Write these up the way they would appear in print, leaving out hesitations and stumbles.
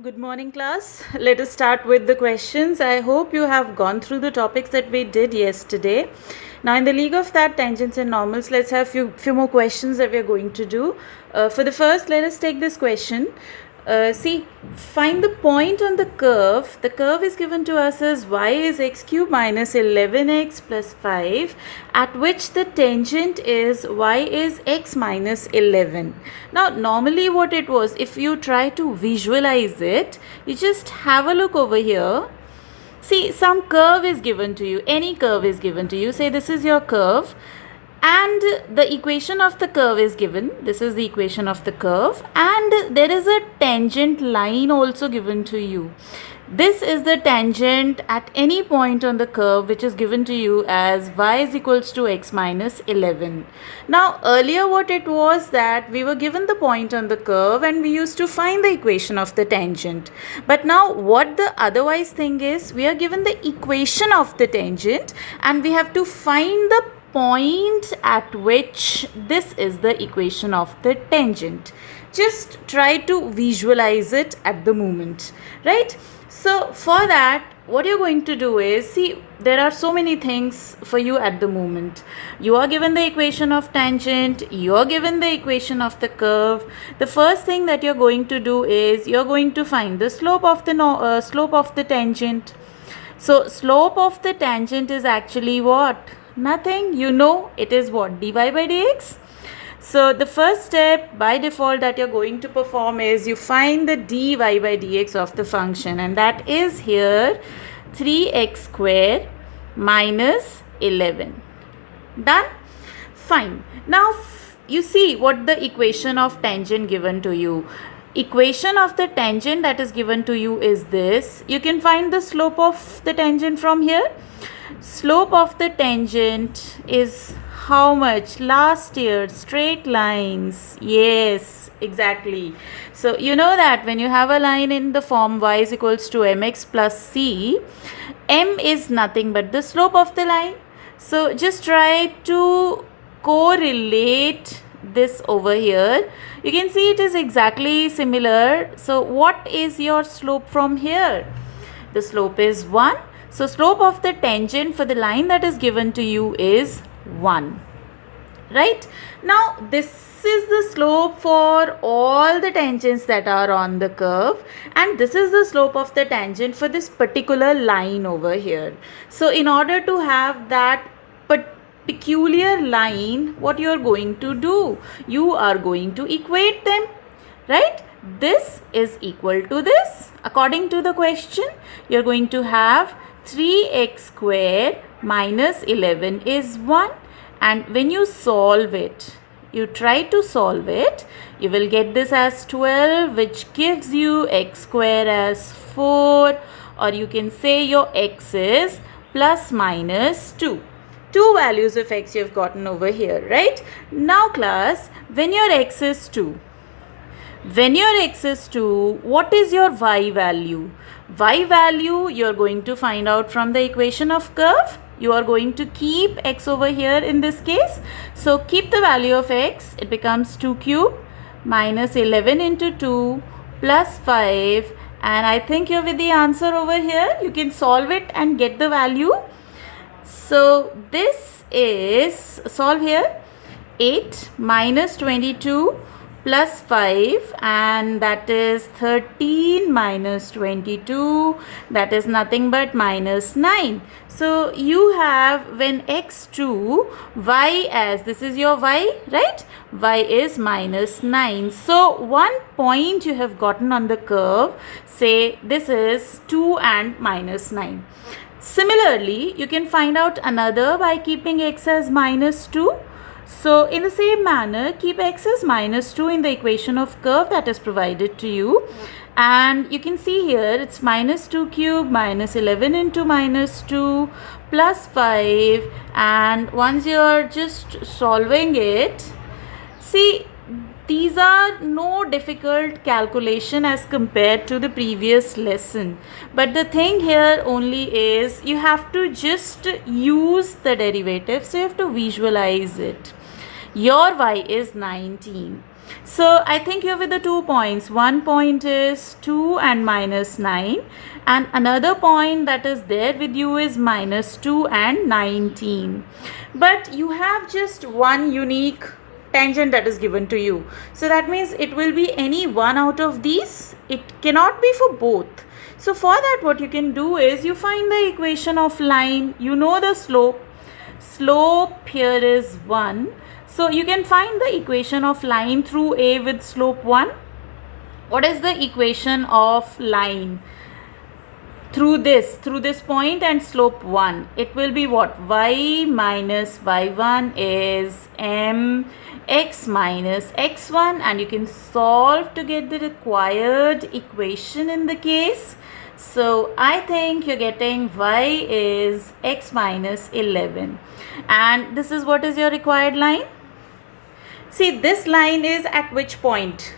Good morning, class. Let us start with the questions. I hope you have gone through the topics that we did yesterday. Now, in the league of that, tangents and normals, let's have few more questions that we are going to do. For the first, let us take this question. See, find the point on the curve. The curve is given to us as y is x cube minus 11x plus 5, at which the tangent is y is x minus 11. Now, normally what it was, if you try to visualize it, you just have a look over here. See, some curve is given to you. Any curve is given to you. Say this is your curve. And the equation of the curve is given. This is the equation of the curve, and there is a tangent line also given to you. This is the tangent at any point on the curve, which is given to you as y is equals to x minus 11. Now, earlier what it was that we were given the point on the curve and we used to find the equation of the tangent. But now what the otherwise thing is, we are given the equation of the tangent and we have to find the point at which this is the equation of the tangent. Just try to visualize it at the moment, right? So for that, what you're going to do is, see, there are so many things for you at the moment. You are given the equation of tangent, you are given the equation of the curve. The first thing that you're going to do is you're going to find the slope of the tangent. So slope of the tangent is actually what? Nothing. You know it is what? Dy by dx. So the first step by default that you're going to perform is you find the dy by dx of the function, and that is here 3x square minus 11. Done? Fine. Now you see what the equation of tangent given to you. Equation of the tangent that is given to you is this. You can find the slope of the tangent from here. Slope of the tangent is how much? Last year, straight lines. Yes, exactly. So you know that when you have a line in the form y is equals to mx plus c, m is nothing but the slope of the line. So just try to correlate this over here. You can see it is exactly similar. So what is your slope from here? The slope is 1. So slope of the tangent for the line that is given to you is 1. Right? Now this is the slope for all the tangents that are on the curve, and this is the slope of the tangent for this particular line over here. So in order to have that peculiar line, what you are going to do? You are going to equate them, right? This is equal to this. According to the question, you are going to have 3x square minus 11 is 1, and when you solve it, you try to solve it, you will get this as 12, which gives you x square as 4, or you can say your x is plus minus 2. Two values of x you have gotten over here, right? Now class, when your x is 2, what is your y value? Y value you are going to find out from the equation of curve. You are going to keep x over here in this case. So keep the value of x. It becomes 2 cube minus 11 into 2 plus 5. And I think you're with the answer over here. You can solve it and get the value. So this is, solve here, 8 minus 22 plus 5, and that is 13 minus 22, that is nothing but minus 9. So you have, when x2, y as, this is your y, right? Y is minus 9. So one point you have gotten on the curve, say this is 2 and minus 9. Similarly, you can find out another by keeping x as minus 2. So in the same manner, keep x as minus 2 in the equation of curve that is provided to you. And you can see here it's minus 2 cube minus 11 into minus 2 plus 5. And once you are just solving it, see, these are no difficult calculation as compared to the previous lesson. But the thing here only is you have to just use the derivative. So you have to visualize it. Your y is 19. So I think you're with the 2 points. One point is 2 and minus 9, and another point that is there with you is minus 2 and 19. But you have just one unique tangent that is given to you. So that means it will be any one out of these. It cannot be for both. So for that, what you can do is you find the equation of line. You know the slope. Slope here is 1. So you can find the equation of line through A with slope 1. What is the equation of line through this point and slope 1? It will be what? Y minus y1 is mx minus x1, and you can solve to get the required equation in the case. So I think you're getting y is x minus 11, and this is what is your required line. See, this line is at which point?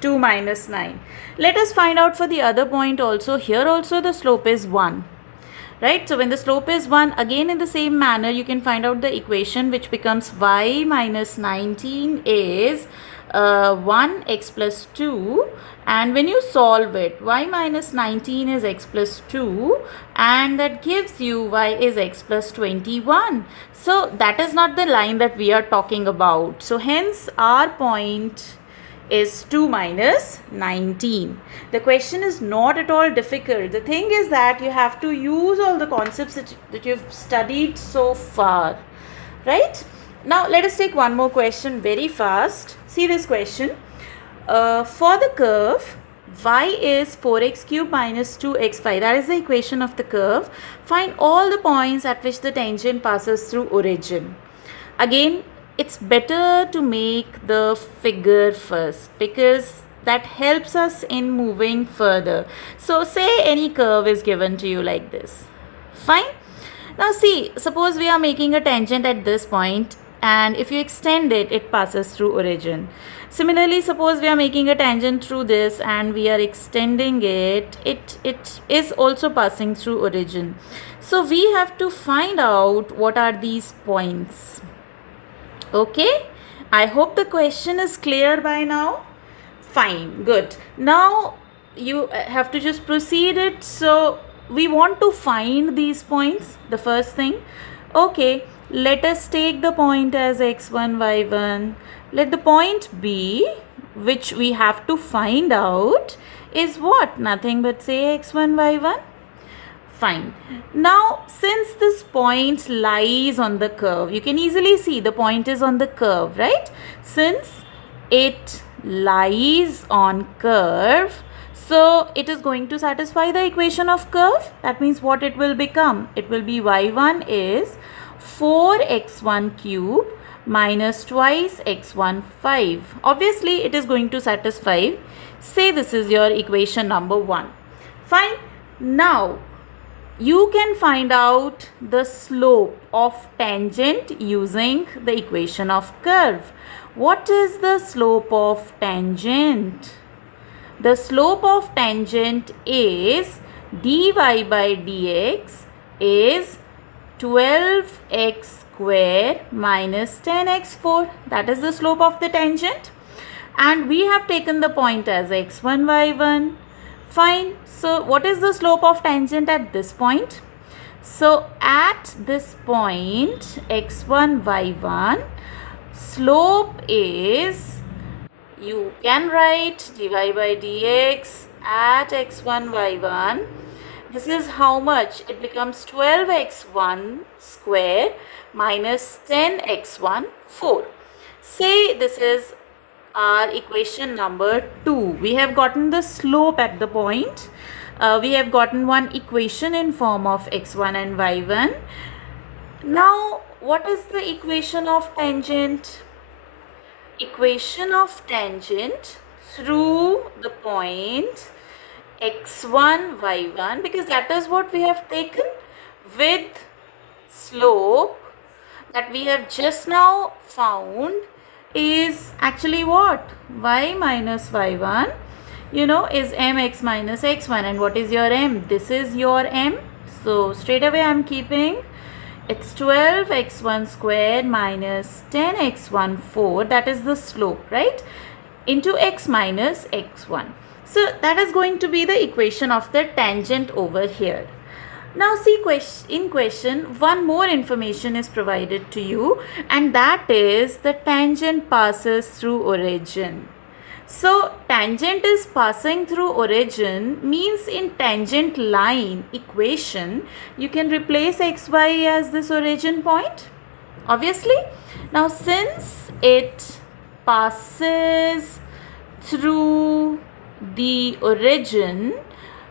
2 minus 9. Let us find out for the other point also. Here also the slope is 1. Right? So when the slope is 1, again in the same manner you can find out the equation, which becomes y minus 19 is 1 x plus 2, and when you solve it, y minus 19 is x plus 2, and that gives you y is x plus 21. So that is not the line that we are talking about. So hence our point is 2 minus 19. The question is not at all difficult. The thing is that you have to use all the concepts that you've studied so far, right? Now let us take one more question very fast. See this question. For the curve y is 4x cube minus 2x5, that is the equation of the curve. Find all the points at which the tangent passes through origin. Again, it's better to make the figure first because that helps us in moving further. So say any curve is given to you like this. Fine. Now see, suppose we are making a tangent at this point, and if you extend it, it passes through origin. Similarly, suppose we are making a tangent through this and we are extending it, it is also passing through origin. So we have to find out what are these points. Okay, I hope the question is clear by now. Fine, good. Now you have to just proceed it. So we want to find these points, the first thing. Okay, let us take the point as x1, y1. Let the point B, which we have to find out, is what? Nothing but say x1, y1. Fine. Now, since this point lies on the curve, you can easily see the point is on the curve, right? Since it lies on curve, so it is going to satisfy the equation of curve. That means what it will become? It will be y1 is 4x1 cube minus twice x1 5. Obviously, it is going to satisfy. Say this is your equation number 1. Fine. Now, you can find out the slope of tangent using the equation of curve. What is the slope of tangent? The slope of tangent is dy by dx is 12x square minus 10x4. That is the slope of the tangent. And we have taken the point as x1, y1. Fine. So what is the slope of tangent at this point? So at this point, x1, y1, slope is, you can write dy by dx at x1, y1. This is how much? It becomes 12x1 square minus 10x1 4. Say this is our equation number 2. We have gotten the slope at the point. We have gotten one equation in form of x1 and y1. Now, what is the equation of tangent? Equation of tangent through the point x1, y1, because that is what we have taken with slope that we have just now found is actually what? Y minus y1, is mx minus x1. And what is your m? This is your m. So straight away I am keeping It's 12x1 squared minus 10x1 4, that is the slope, right, into x minus x1. So that is going to be the equation of the tangent over here. Now see, in question, one more information is provided to you, and that is the tangent passes through origin. So tangent is passing through origin means in tangent line equation, you can replace xy as this origin point, obviously. Now since it passes through the origin,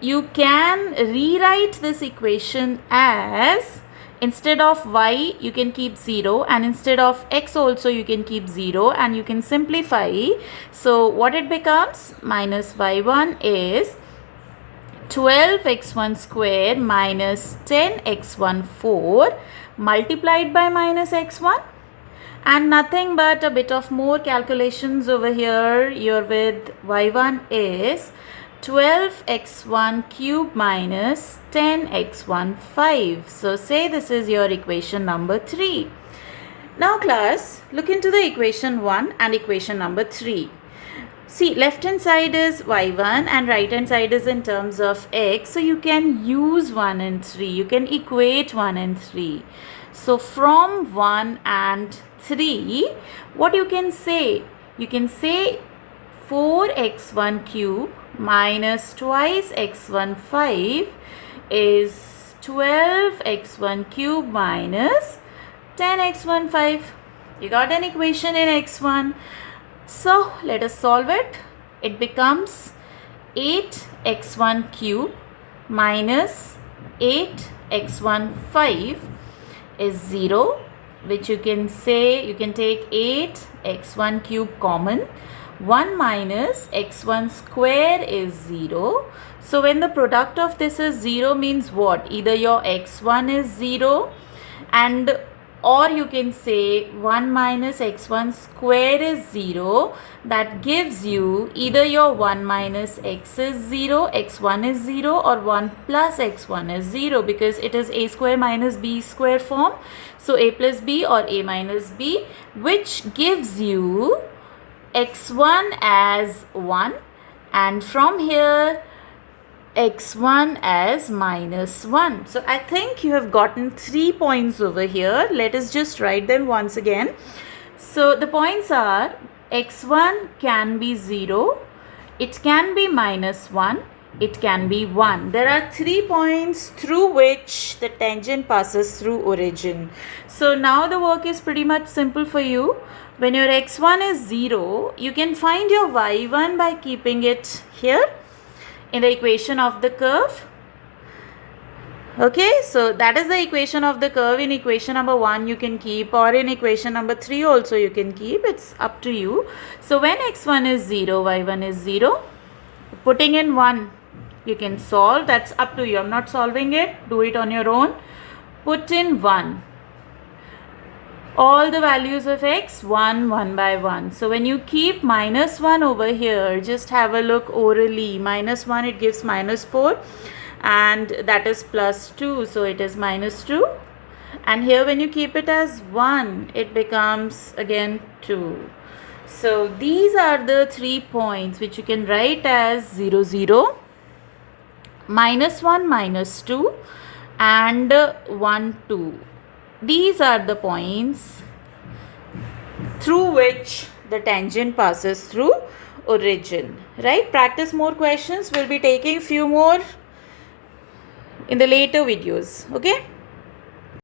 you can rewrite this equation as, instead of y you can keep 0, and instead of x also you can keep 0, and you can simplify. So what it becomes, minus y1 is 12x1 square minus 10x1 4 multiplied by minus x1, and nothing but a bit of more calculations over here. You're with y1 is 12x1 cube minus 10x1 5. So say this is your equation number 3. Now class, look into the equation 1 and equation number 3. See, left hand side is y1 and right hand side is in terms of x. So you can use 1 and 3. You can equate 1 and 3. So from 1 and 3, what you can say? You can say 4x1 cube minus twice x1 5 is 12x1 cube minus 10x1 5. You got an equation in x1. So let us solve it. It becomes 8x1 cube minus 8x1 5 is 0, which you can say, you can take 8x1 cube common. 1 minus x1 square is 0. So when the product of this is 0 means what? Either your x1 is 0, and or you can say 1 minus x1 square is 0. That gives you either your 1 minus x is 0, x1 is 0, or 1 plus x1 is 0, because it is a square minus b square form. So a plus b or a minus b, which gives you x1 as 1, and from here x1 as minus 1. So I think you have gotten 3 points over here. Let us just write them once again. So the points are, x1 can be 0, it can be minus 1, it can be 1. There are 3 points through which the tangent passes through origin. So now the work is pretty much simple for you. When your x1 is 0, you can find your y1 by keeping it here in the equation of the curve. Okay, so that is the equation of the curve. In equation number 1 you can keep, or in equation number 3 also you can keep. It's up to you. So when x1 is 0, y1 is 0. Putting in 1, you can solve. That's up to you. I'm not solving it. Do it on your own. Put in 1. All the values of x, 1 by 1. So when you keep minus 1 over here, just have a look orally. Minus 1, it gives minus 4, and that is plus 2. So it is minus 2. And here when you keep it as 1, it becomes again 2. So these are the 3 points which you can write as 0, 0, minus 1, minus 2, and 1, 2. These are the points through which the tangent passes through origin, right? Practice more questions. We'll be taking few more in the later videos, okay?